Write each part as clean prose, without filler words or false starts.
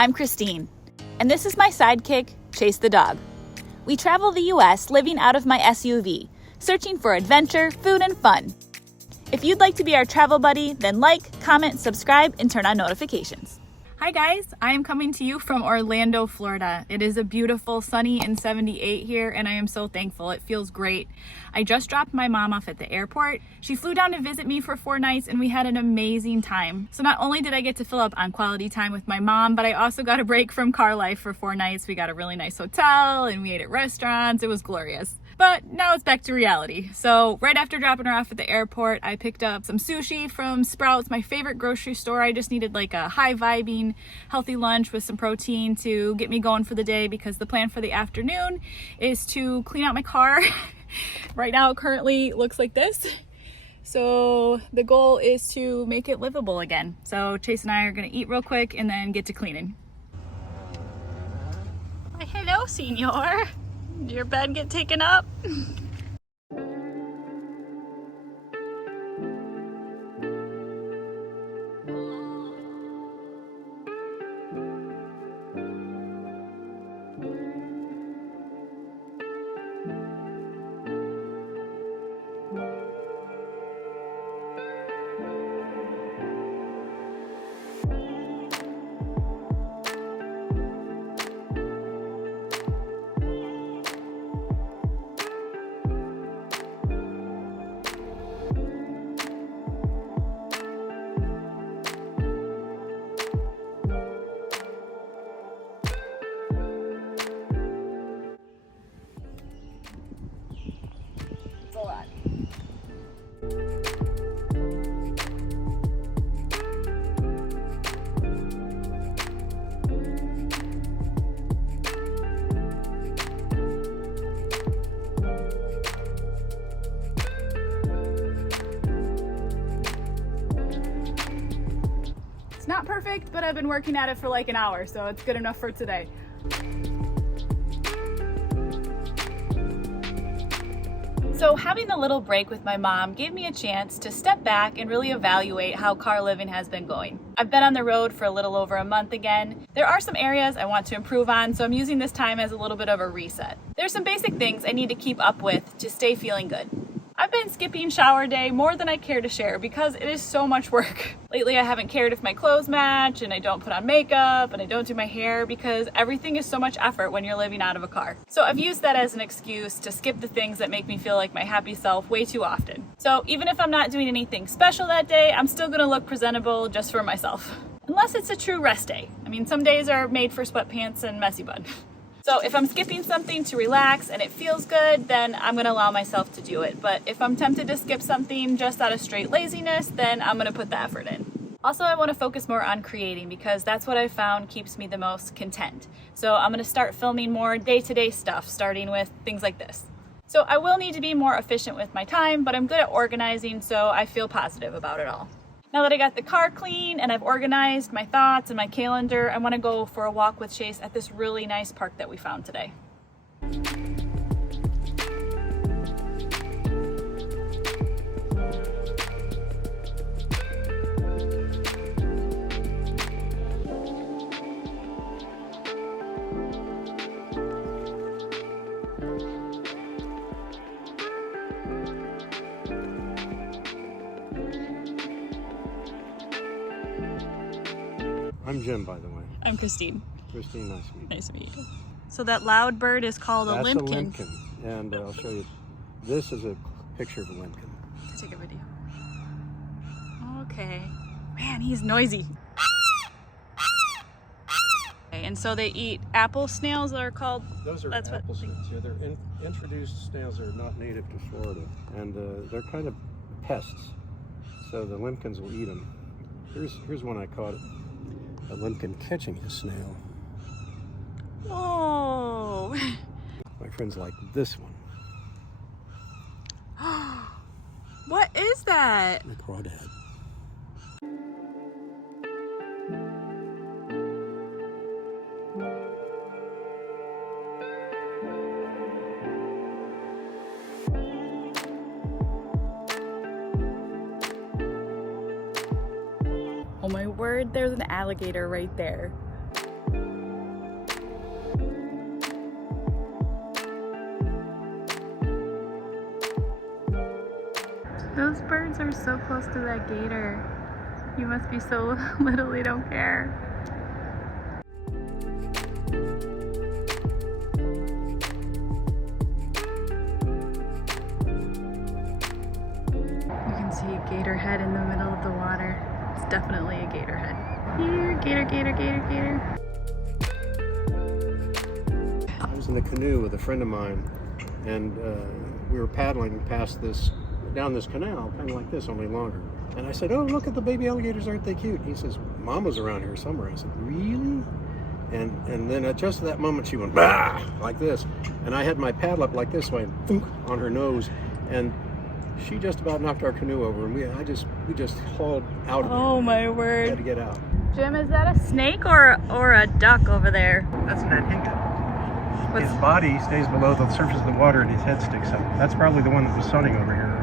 I'm Christine, and this is my sidekick, Chase the dog. We travel the US living out of my SUV, searching for adventure, food, and fun. If you'd like to be our travel buddy, then like, comment, subscribe, and turn on notifications. Hi guys, I am coming to you from Orlando, Florida. It is a beautiful, sunny and 78 here, and I am so thankful. It feels great. I just dropped my mom off at the airport. She flew down to visit me for 4 nights, and we had an amazing time. So not only did I get to fill up on quality time with my mom, but I also got a break from car life for 4 nights. We got a really nice hotel, and we ate at restaurants. It was glorious. But now it's back to reality. So right after dropping her off at the airport, I picked up some sushi from Sprouts, my favorite grocery store. I just needed like a high vibing, healthy lunch with some protein to get me going for the day, because the plan for the afternoon is to clean out my car. Right now it currently looks like this. So the goal is to make it livable again. So Chase and I are gonna eat real quick and then get to cleaning. Why, hello, senor. Did your bed get taken up? Not perfect, but I've been working at it for like an hour, so it's good enough for today. So having the little break with my mom gave me a chance to step back and really evaluate how car living has been going. I've been on the road for a little over a month again. There are some areas I want to improve on, so I'm using this time as a little bit of a reset. There's some basic things I need to keep up with to stay feeling good. I've been skipping shower day more than I care to share because it is so much work. Lately I haven't cared if my clothes match, and I don't put on makeup, and I don't do my hair because everything is so much effort when you're living out of a car. So I've used that as an excuse to skip the things that make me feel like my happy self way too often. So even if I'm not doing anything special that day, I'm still gonna look presentable just for myself. Unless it's a true rest day. I mean, some days are made for sweatpants and messy bun. So if I'm skipping something to relax and it feels good, then I'm gonna allow myself to do it. But if I'm tempted to skip something just out of straight laziness, then I'm gonna put the effort in. Also, I wanna focus more on creating because that's what I found keeps me the most content. So I'm gonna start filming more day-to-day stuff, starting with things like this. So I will need to be more efficient with my time, but I'm good at organizing, so I feel positive about it all. Now that I got the car clean and I've organized my thoughts and my calendar, I want to go for a walk with Chase at this really nice park that we found today. I'm Jim, by the way. I'm Christine. Christine, nice to meet you. Nice to meet you. So that loud bird is called a limpkin. That's a limpkin, and I'll show you. This is a picture of a limpkin. Take a video. Okay. Man, he's noisy. Okay, and so they eat apple snails that are called... Those are apple snails. Yeah, they're introduced snails that are not native to Florida, and they're kind of pests. So the limpkins will eat them. Here's one I caught. A limpkin catching a snail. Oh. My friends like this one. What is that? A crawdad. Oh my word, there's an alligator right there. Those birds are so close to that gator. You must be so little they don't care. You can see a gator head in the middle of the water. It's definitely a gator head. Here, gator, gator, gator, gator. I was in a canoe with a friend of mine, and we were paddling past down this canal, kind of like this, only longer. And I said, "Oh, look at the baby alligators, aren't they cute?" He says, "Mom was around here somewhere." I said, "Really?" And then at just that moment, she went, "Bah!" like this. And I had my paddle up like this, so I went, thunk, on her nose, and she just about knocked our canoe over, and we just hauled out of there. Oh my word. We had to get out. Jim, is that a snake or a duck over there? That's an anhinga. His body stays below the surface of the water and his head sticks up. That's probably the one that was sunning over here earlier.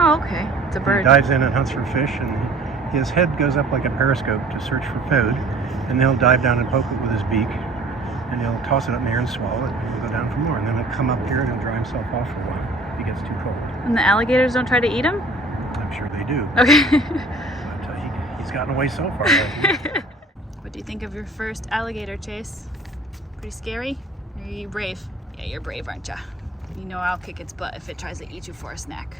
Oh, okay. It's a bird. He dives in and hunts for fish, and his head goes up like a periscope to search for food, and he'll dive down and poke it with his beak, and he'll toss it up in the air and swallow it, and he'll go down for more, and then he'll come up here and he'll dry himself off for a while if he gets too cold. And the alligators don't try to eat him? I'm sure they do. Okay. But he's gotten away so far. What do you think of your first alligator chase? Pretty scary? Or are you brave? Yeah, you're brave, aren't ya? You know I'll kick its butt if it tries to eat you for a snack.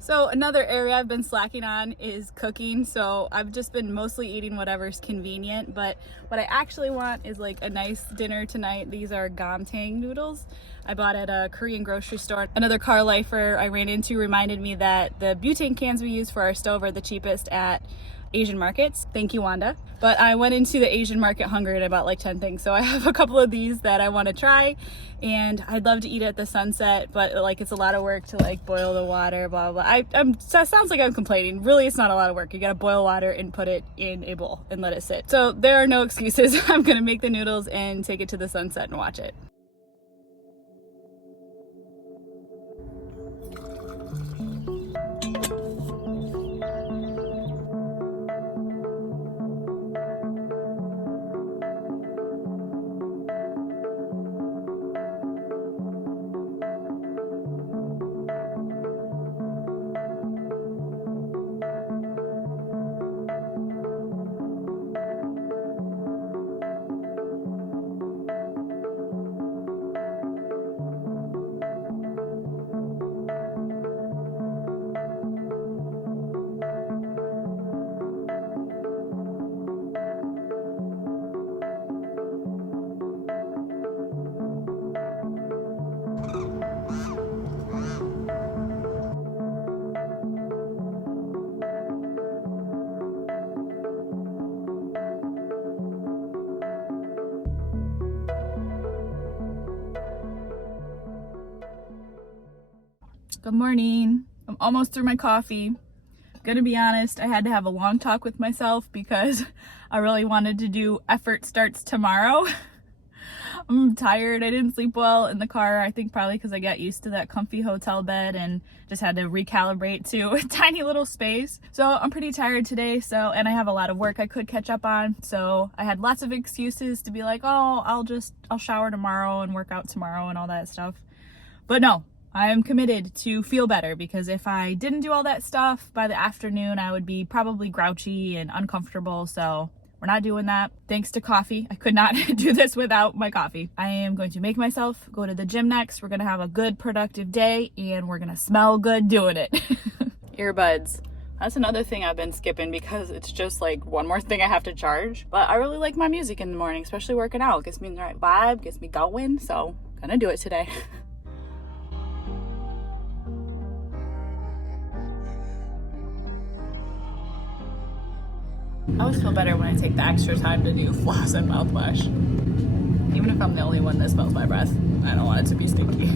So another area I've been slacking on is cooking. So I've just been mostly eating whatever's convenient, but what I actually want is like a nice dinner tonight. These are gamtang noodles I bought at a Korean grocery store. Another car lifer I ran into reminded me that the butane cans we use for our stove are the cheapest at Asian markets. Thank you, Wanda. But I went into the Asian market hungry and I bought like 10 things. So I have a couple of these that I want to try, and I'd love to eat at the sunset, but like it's a lot of work to like boil the water, blah, blah, blah. That sounds like I'm complaining. Really, it's not a lot of work. You gotta boil water and put it in a bowl and let it sit. So there are no excuses. I'm gonna make the noodles and take it to the sunset and watch it. Good morning. I'm almost through my coffee. Gonna be honest, I had to have a long talk with myself because I really wanted to do effort starts tomorrow. I'm tired. I didn't sleep well in the car. I think probably because I got used to that comfy hotel bed and just had to recalibrate to a tiny little space. So I'm pretty tired today. And I have a lot of work I could catch up on. So I had lots of excuses to be like, oh, I'll shower tomorrow and work out tomorrow and all that stuff. But no. I am committed to feel better, because if I didn't do all that stuff by the afternoon, I would be probably grouchy and uncomfortable. So we're not doing that. Thanks to coffee. I could not do this without my coffee. I am going to make myself go to the gym next. We're going to have a good productive day and we're going to smell good doing it. Earbuds. That's another thing I've been skipping because it's just like one more thing I have to charge. But I really like my music in the morning, especially working out. It gets me in the right vibe, gets me going. So gonna do it today. I always feel better when I take the extra time to do floss and mouthwash. Even if I'm the only one that smells my breath, I don't want it to be stinky.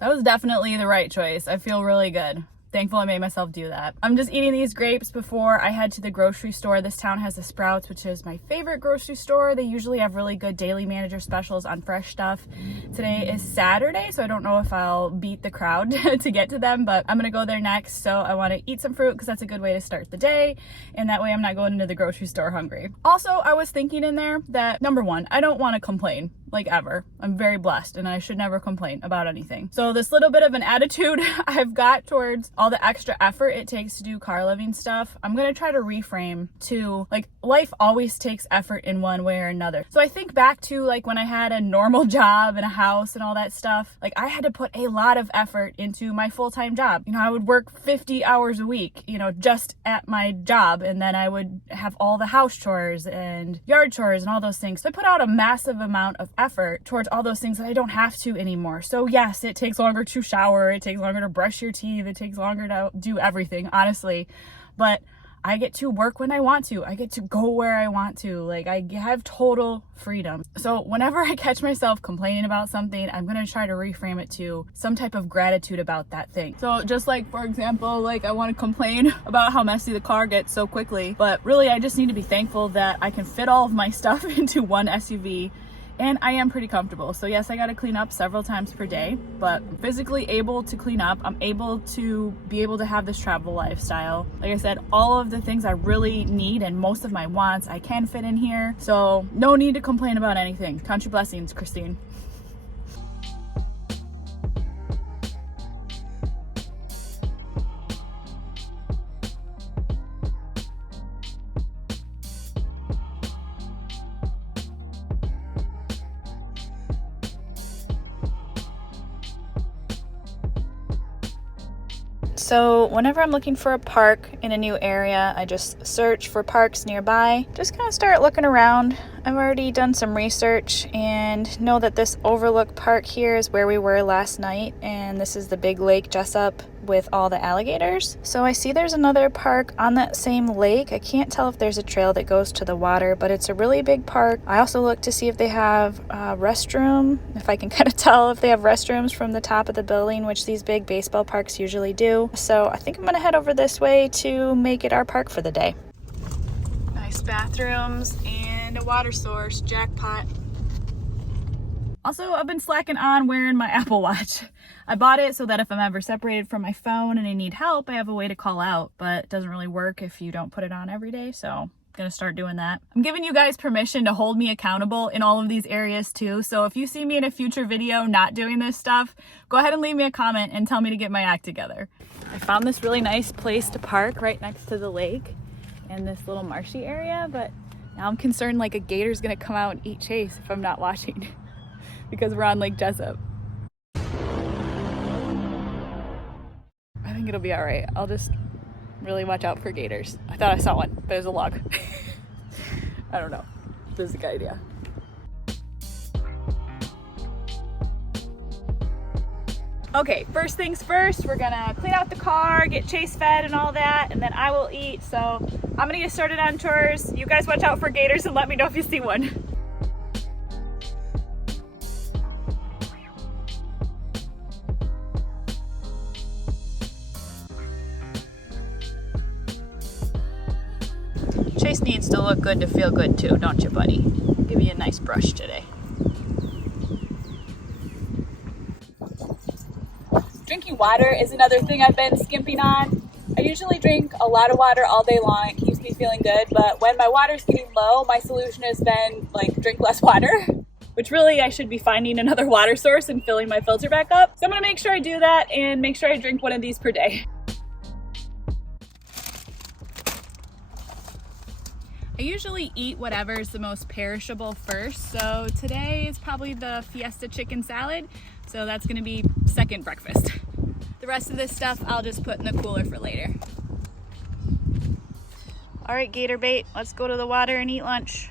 That was definitely the right choice. I feel really good. thankful I made myself do that. I'm just eating these grapes before I head to the grocery store. This town has the Sprouts, which is my favorite grocery store. They usually have really good daily manager specials on fresh stuff. Today is Saturday, so I don't know if I'll beat the crowd to get to them, but I'm gonna go there next. So I want to eat some fruit because that's a good way to start the day, and that way I'm not going into the grocery store hungry. Also, I was thinking in there that number one, I don't want to complain, like ever. I'm very blessed and I should never complain about anything. So this little bit of an attitude I've got towards all the extra effort it takes to do car living stuff, I'm gonna try to reframe to like, life always takes effort in one way or another. So I think back to like when I had a normal job and a house and all that stuff, like I had to put a lot of effort into my full-time job. You know, I would work 50 hours a week, you know, just at my job, and then I would have all the house chores and yard chores and all those things. So I put out a massive amount of effort towards all those things that I don't have to anymore. So yes, it takes longer to shower, it takes longer to brush your teeth, it takes longer to do everything, honestly, but I get to work when I want to. I get to go where I want to. Like, I have total freedom. So whenever I catch myself complaining about something, I'm going to try to reframe it to some type of gratitude about that thing. So just like, for example, like I want to complain about how messy the car gets so quickly, but really I just need to be thankful that I can fit all of my stuff into one SUV. And I am pretty comfortable. So yes, I got to clean up several times per day, but I'm physically able to clean up. I'm able to have this travel lifestyle. Like I said, all of the things I really need and most of my wants, I can fit in here. So no need to complain about anything. Count your blessings, Christine. So whenever I'm looking for a park in a new area, I just search for parks nearby, just kind of start looking around. I've already done some research and know that this Overlook Park here is where we were last night, and this is the big Lake Jessup with all the alligators. So I see there's another park on that same lake. I can't tell if there's a trail that goes to the water, but it's a really big park. I also looked to see if they have a restroom, if I can kind of tell if they have restrooms from the top of the building, which these big baseball parks usually do. So I think I'm gonna head over this way to make it our park for the day. Nice bathrooms and a water source, jackpot. Also, I've been slacking on wearing my Apple Watch. I bought it so that if I'm ever separated from my phone and I need help, I have a way to call out, but it doesn't really work if you don't put it on every day, so I'm gonna start doing that. I'm giving you guys permission to hold me accountable in all of these areas too, so if you see me in a future video not doing this stuff, go ahead and leave me a comment and tell me to get my act together. I found this really nice place to park right next to the lake in this little marshy area, but now I'm concerned like a gator's gonna come out and eat Chase if I'm not watching because we're on Lake Jessup. I think it'll be all right. I'll just really watch out for gators. I thought I saw one, but it was a log. I don't know. This is a good idea. Okay, first things first, we're gonna clean out the car, get Chase fed and all that, and then I will eat. So I'm gonna get started on chores. You guys watch out for gators and let me know if you see one. Chase needs to look good to feel good too, don't you, buddy? I'll give you a nice brush today. Drinking water is another thing I've been skimping on. I usually drink a lot of water all day long. It keeps me feeling good, but when my water's getting low, my solution has been like drink less water, which really I should be finding another water source and filling my filter back up. So I'm gonna make sure I do that and make sure I drink one of these per day. I usually eat whatever is the most perishable first, so today is probably the Fiesta chicken salad, so that's gonna be second breakfast. The rest of this stuff I'll just put in the cooler for later. All right, gator bait, let's go to the water and eat lunch.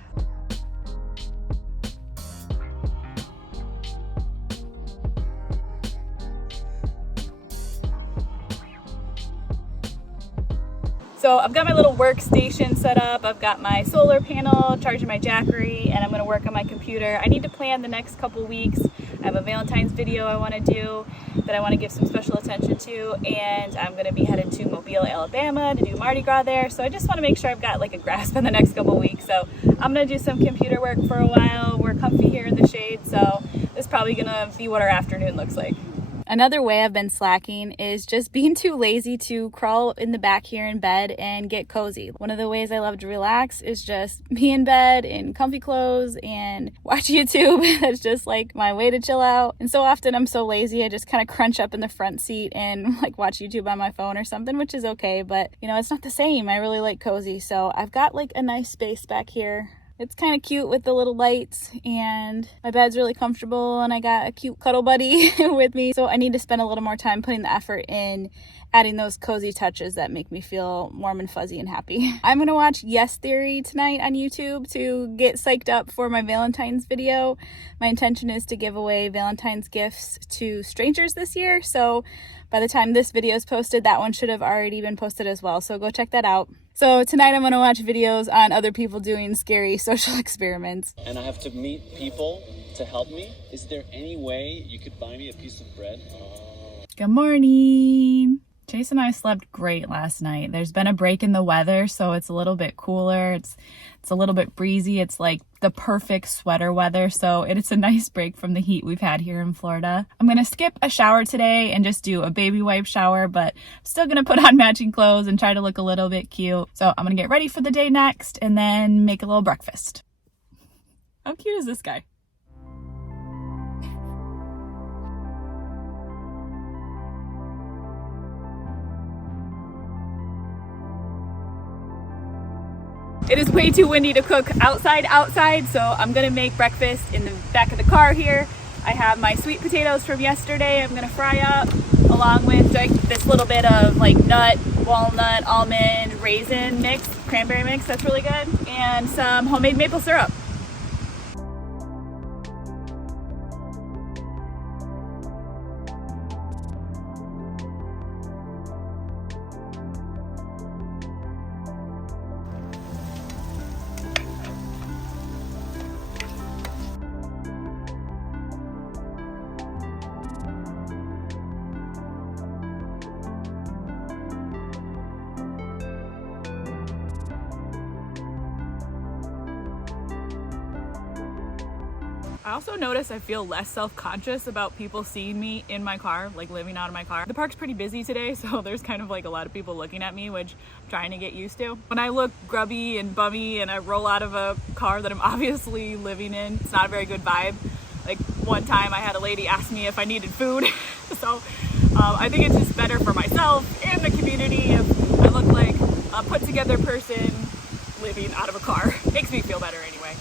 So I've got my little workstation set up. I've got my solar panel, charging my Jackery, and I'm gonna work on my computer. I need to plan the next couple weeks. I have a Valentine's video I want to do that I want to give some special attention to, and I'm going to be headed to Mobile, Alabama to do Mardi Gras there. So I just want to make sure I've got like a grasp in the next couple weeks. So I'm going to do some computer work for a while. We're comfy here in the shade, so this is probably going to be what our afternoon looks like. Another way I've been slacking is just being too lazy to crawl in the back here in bed and get cozy. One of the ways I love to relax is just be in bed in comfy clothes and watch YouTube. That's just like my way to chill out. And so often I'm so lazy, I just kind of crunch up in the front seat and like watch YouTube on my phone or something, which is okay, but you know, it's not the same. I really like cozy. So I've got like a nice space back here. It's kind of cute with the little lights, and my bed's really comfortable, and I got a cute cuddle buddy with me. So I need to spend a little more time putting the effort in adding those cozy touches that make me feel warm and fuzzy and happy. I'm gonna watch Yes Theory tonight on YouTube to get psyched up for my Valentine's video. My intention is to give away Valentine's gifts to strangers this year, so by the time this video is posted, that one should have already been posted as well, so go check that out. So tonight I'm gonna watch videos on other people doing scary social experiments. And I have to meet people to help me. Is there any way you could buy me a piece of bread? Good morning. Chase and I slept great last night. There's been a break in the weather, so it's a little bit cooler. It's a little bit breezy. It's like the perfect sweater weather, so it's a nice break from the heat we've had here in Florida. I'm gonna skip a shower today and just do a baby wipe shower, but I'm still gonna put on matching clothes and try to look a little bit cute. So I'm gonna get ready for the day next and then make a little breakfast. How cute is this guy? It is way too windy to cook outside, so I'm gonna make breakfast in the back of the car here. I have my sweet potatoes from yesterday I'm gonna fry up, along with like this little bit of like nut, walnut, almond, raisin mix, cranberry mix, that's really good, and some homemade maple syrup. I also notice I feel less self-conscious about people seeing me in my car, like living out of my car. The park's pretty busy today, so there's kind of like a lot of people looking at me, which I'm trying to get used to. When I look grubby and bummy and I roll out of a car that I'm obviously living in, it's not a very good vibe. Like one time I had a lady ask me if I needed food. So I think it's just better for myself and the community if I look like a put together person living out of a car. Makes me feel better anyway.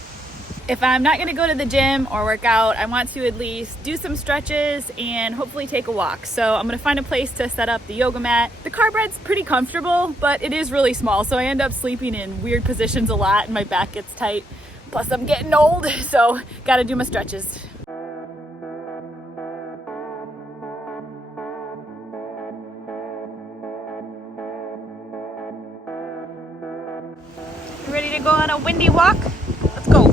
If I'm not gonna go to the gym or work out, I want to at least do some stretches and hopefully take a walk. So I'm gonna find a place to set up the yoga mat. The car bed's pretty comfortable, but it is really small, so I end up sleeping in weird positions a lot and my back gets tight. Plus I'm getting old, so gotta do my stretches. You ready to go on a windy walk? Let's go.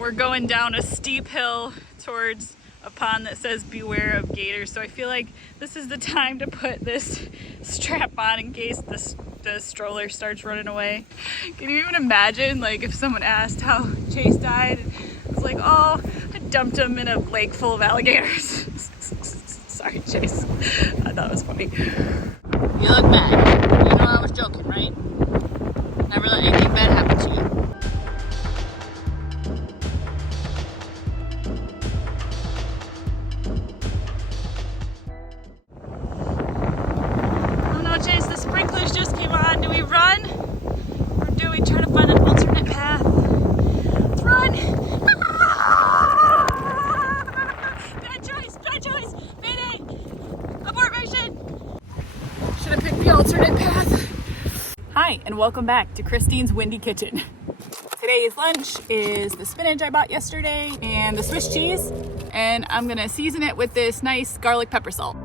We're going down a steep hill towards a pond that says beware of gators, so I feel like this is the time to put this strap on in case the stroller starts running away. Can you even imagine, like, if someone asked how Chase died? It's like, oh, I dumped him in a lake full of alligators. Sorry, Chase. I thought it was funny. You look mad. You know I was joking, right? Never let anything bad happen to you. welcome back to Christine's Windy Kitchen. Today's lunch is the spinach I bought yesterday and the Swiss cheese, and I'm gonna season it with this nice garlic pepper salt.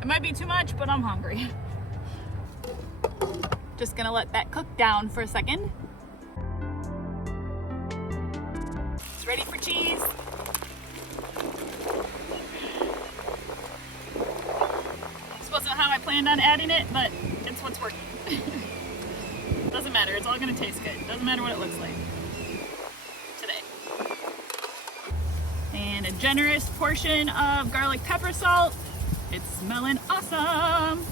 It might be too much, but I'm hungry. Just gonna let that cook down for a second. It's ready for cheese. This wasn't how I planned on adding it, but it's what's working. Doesn't matter, it's all gonna taste good. Doesn't matter what it looks like today. And a generous portion of garlic pepper salt. It's smelling awesome.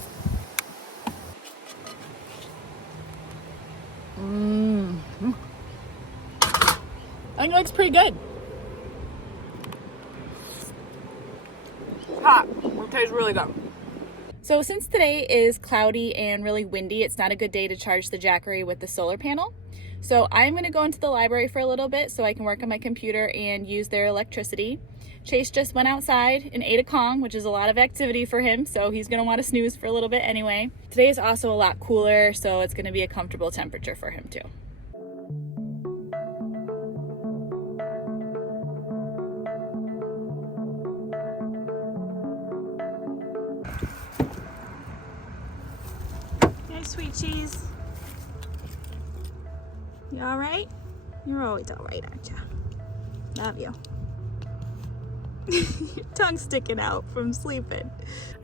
I think it looks pretty good. Hot. It tastes really good. So since today is cloudy and really windy, it's not a good day to charge the Jackery with the solar panel. So I'm going to go into the library for a little bit so I can work on my computer and use their electricity. Chase just went outside and ate a Kong, which is a lot of activity for him, so he's going to want to snooze for a little bit anyway. Today is also a lot cooler, so it's going to be a comfortable temperature for him too. Hey, sweet cheese. You all right? You're always all right, aren't you? Love you. Your tongue's sticking out from sleeping.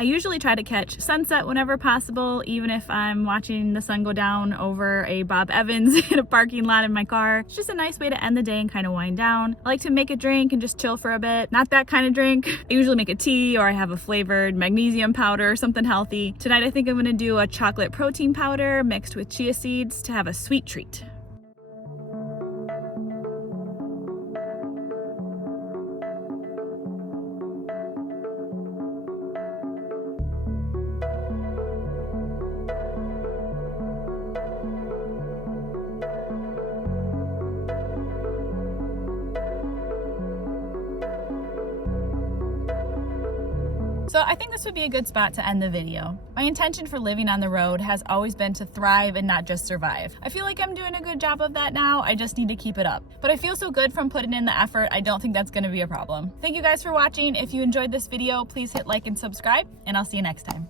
I usually try to catch sunset whenever possible, even if I'm watching the sun go down over a Bob Evans in a parking lot in my car. It's just a nice way to end the day and kind of wind down. I like to make a drink and just chill for a bit. Not that kind of drink. I usually make a tea, or I have a flavored magnesium powder or something healthy. Tonight I think I'm gonna do a chocolate protein powder mixed with chia seeds to have a sweet treat. So I think this would be a good spot to end the video. My intention for living on the road has always been to thrive and not just survive. I feel like I'm doing a good job of that now. I just need to keep it up. But I feel so good from putting in the effort, I don't think that's gonna be a problem. Thank you guys for watching. If you enjoyed this video, please hit like and subscribe, and I'll see you next time.